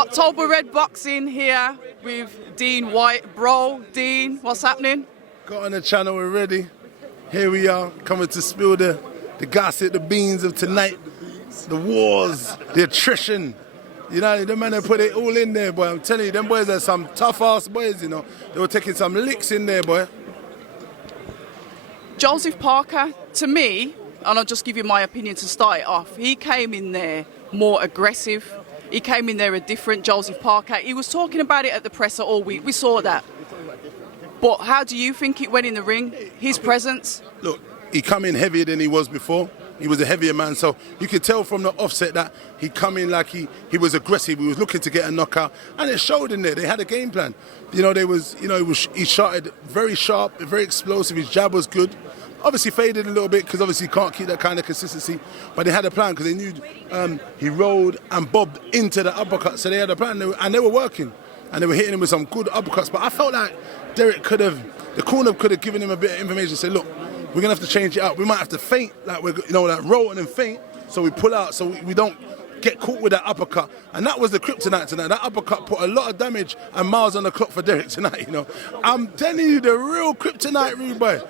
October Red Boxing here with Dean Whyte. Bro, Dean, what's happening? Got on the channel already. Here we are, coming to spill the gossip, the beans of tonight, the wars, the attrition. You know, the man that put it all in there, boy. I'm telling you, them boys are some tough-ass boys, you know. They were taking some licks in there, boy. Joseph Parker, to me, and I'll just give you my opinion to start it off, he came in there more aggressive. He came in there a different Joseph Parker. He was talking about it at the presser all week. We saw that. But how do you think it went in the ring? His presence? Look, he come in heavier than he was before. He was a heavier man, so you could tell from the offset that he come in like he was aggressive. He was looking to get a knockout, and it showed in there. They had a game plan. You know, he shot very sharp, very explosive. His jab was good. Obviously faded a little bit because obviously he can't keep that kind of consistency. But they had a plan because they knew he rolled and bobbed into the uppercut, so they had a plan, and they were working, and they were hitting him with some good uppercuts. But I felt like the corner could have given him a bit of information. Say, look, we're gonna have to change it up. We might have to feint, like roll and then feint, so we pull out, so we don't get caught with that uppercut. And that was the kryptonite tonight. That uppercut put a lot of damage and miles on the clock for Derek tonight, you know. I'm telling you, the real kryptonite, rude boy.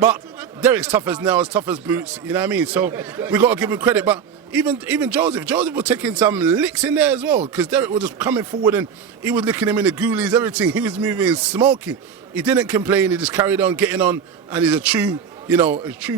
But Derek's tough as nails, tough as boots, you know what I mean? So we got to give him credit. But even Joseph was taking some licks in there as well, because Derek was just coming forward and he was licking him in the ghoulies, everything. He was moving smoky. He didn't complain. He just carried on getting on, and he's a true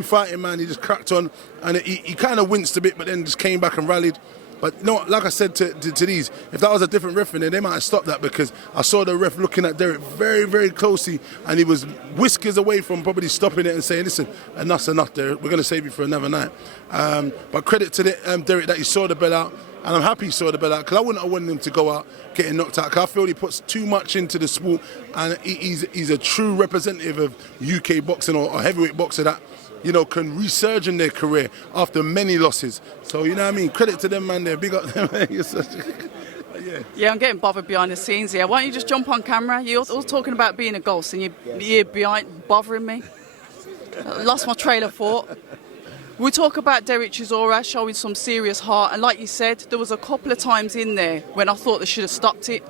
fighting man. He just cracked on, and he kind of winced a bit, but then just came back and rallied. But you know what, like I said to these, if that was a different ref in there, they might have stopped that, because I saw the ref looking at Derek very, very closely, and he was whiskers away from probably stopping it and saying, listen, enough's enough, Derek. We're going to save you for another night. But credit to Derek that he saw the bell out, and I'm happy he saw the bell out, because I wouldn't have wanted him to go out getting knocked out, because I feel he puts too much into the sport, and he's a true representative of UK boxing or heavyweight boxer that, you know, can resurge in their career after many losses. So, you know what I mean? Credit to them, man. They're big up them. Yeah, I'm getting bothered behind the scenes here. Why don't you just jump on camera? You're all talking about being a ghost, and you're behind bothering me. I lost my trail of thought. We talk about Derek Chisora showing some serious heart, and like you said, there was a couple of times in there when I thought they should have stopped it.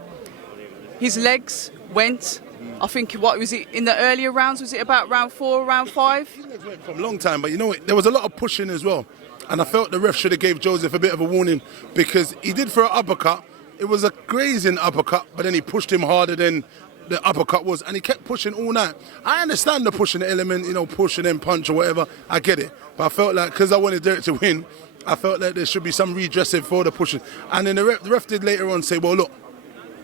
His legs went. I think, what was it, in the earlier rounds, was it about round 4, round 5? His legs went from a long time, but you know what, there was a lot of pushing as well. And I felt the ref should have gave Joseph a bit of a warning, because he did for an uppercut. It was a grazing uppercut, but then he pushed him harder than the uppercut was, and he kept pushing all night. I understand the pushing element, you know, push and then punch or whatever. I get it. But I felt like, because I wanted Derek to win, I felt like there should be some redressing for the pushing. And then the ref did later on say, well, look,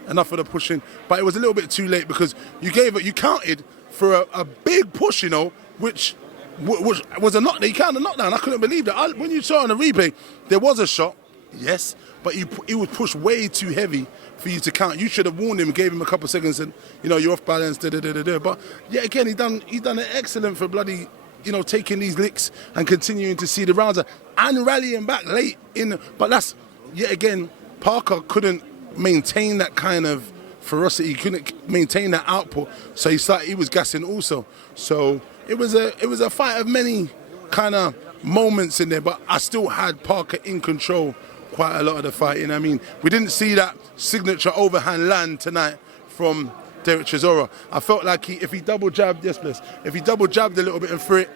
enough of the pushing, but it was a little bit too late, because you counted for a big push, you know, which was a knockdown. You counted a knockdown. I couldn't believe that. When you saw it on the replay, there was a shot, yes, but he was pushed way too heavy for you to count. You should have warned him, gave him a couple of seconds, and you know, you're off balance. But yeah, again, he done it excellent for bloody, you know, taking these licks and continuing to see the rounds and rallying back late in. But that's yet again, Parker couldn't maintain that kind of ferocity. He couldn't maintain that output, so he was gassing also. So it was a fight of many kind of moments in there, but I still had Parker in control quite a lot of the fight. You know what I mean? We didn't see that signature overhand land tonight from Derek Chisora. I felt like if he double jabbed, if he double jabbed a little bit and threw it,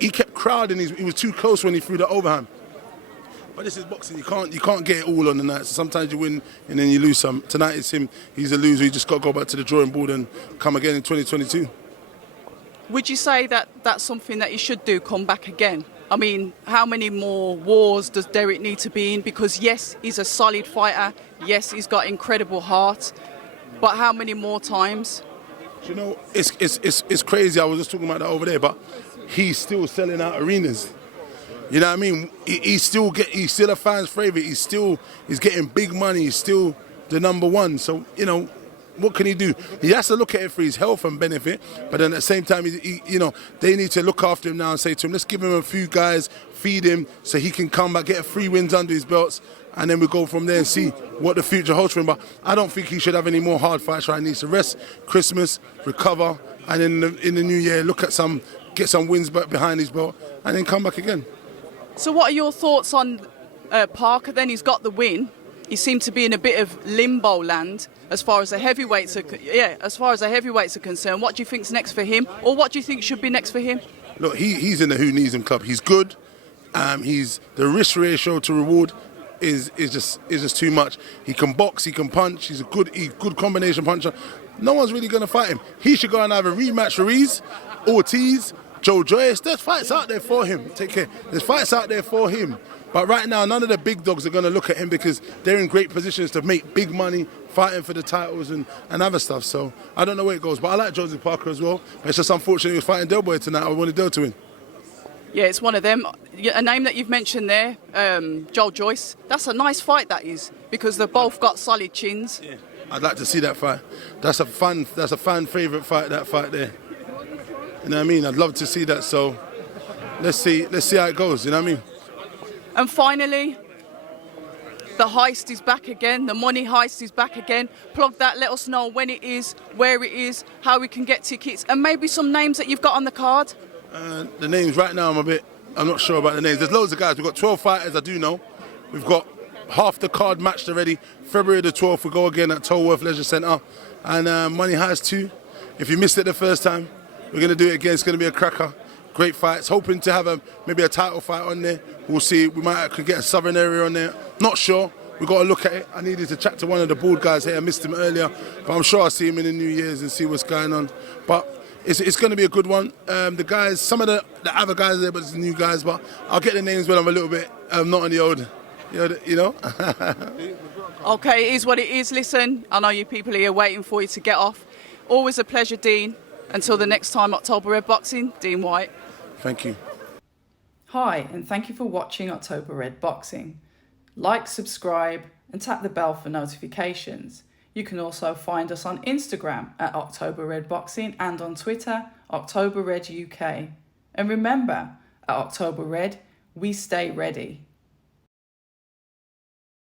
he kept crowding. He was too close when he threw the overhand. But this is boxing. You can't get it all on the night. So sometimes you win and then you lose some. Tonight it's him. He's a loser. He just got to go back to the drawing board and come again in 2022. Would you say that that's something that he should do, come back again? I mean, how many more wars does Derek need to be in? Because yes, he's a solid fighter. Yes, he's got incredible heart. But how many more times? You know, it's crazy. I was just talking about that over there. But he's still selling out arenas. You know what I mean? He's still a fan's favourite. He's getting big money. He's still the number one. So, you know, what can he do? He has to look at it for his health and benefit. But then at the same time, you know, they need to look after him now and say to him, let's give him a few guys, feed him so he can come back, get 3 wins under his belts, and then we go from there and see what the future holds for him. But I don't think he should have any more hard fights right. He needs to rest, Christmas, recover, and in the new year, get some wins back behind his belt, and then come back again. So what are your thoughts on Parker then? He's got the win. you seem to be in a bit of limbo land as far as the heavyweights are concerned. What do you think's next for him, or what do you think should be next for him? Look, he's in the Who Needs Him club. He's good. He's the risk ratio to reward is just too much. He can box, he can punch. He's a good combination puncher. No one's really going to fight him. He should go and have a rematch Ruiz, Ortiz, Joe Joyce. There's fights out there for him. Take care. There's fights out there for him. But right now, none of the big dogs are going to look at him because they're in great positions to make big money fighting for the titles and other stuff. So I don't know where it goes. But I like Joseph Parker as well. But it's just unfortunate he was fighting Del Boy tonight. I wanted Del to win. Yeah, it's one of them. A name that you've mentioned there, Joel Joyce. That's a nice fight, that is, because they've both got solid chins. Yeah. I'd like to see that fight. That's a fan favourite fight, that fight there. You know what I mean? I'd love to see that. So let's see how it goes. You know what I mean? And finally, the heist is back again. The money heist is back again. Plug that. Let us know when it is, where it is, how we can get tickets, and maybe some names that you've got on the card. The names right now, I'm not sure about the names. There's loads of guys. We've got 12 fighters, I do know. We've got half the card matched already. February the 12th, we go again at Tolworth Leisure Centre. And Money Heist 2. If you missed it the first time, we're going to do it again. It's going to be a cracker. Great fights. Hoping to have maybe a title fight on there. We'll see. We could get a Southern area on there. Not sure. We've got to look at it. I needed to chat to one of the board guys here. I missed him earlier. But I'm sure I'll see him in the New Year's and see what's going on. But it's going to be a good one. The guys, some of the other guys there, but it's the new guys. But I'll get the names when I'm a little bit not on the old, you know. Okay, it is what it is. Listen, I know you people are here waiting for you to get off. Always a pleasure, Dean. Until the next time, October Red Boxing, Dean Whyte. Thank you. Hi, and thank you for watching October Red Boxing. Like, subscribe, and tap the bell for notifications. You can also find us on Instagram at October Red Boxing and on Twitter, October Red UK. And remember, at October Red, we stay ready.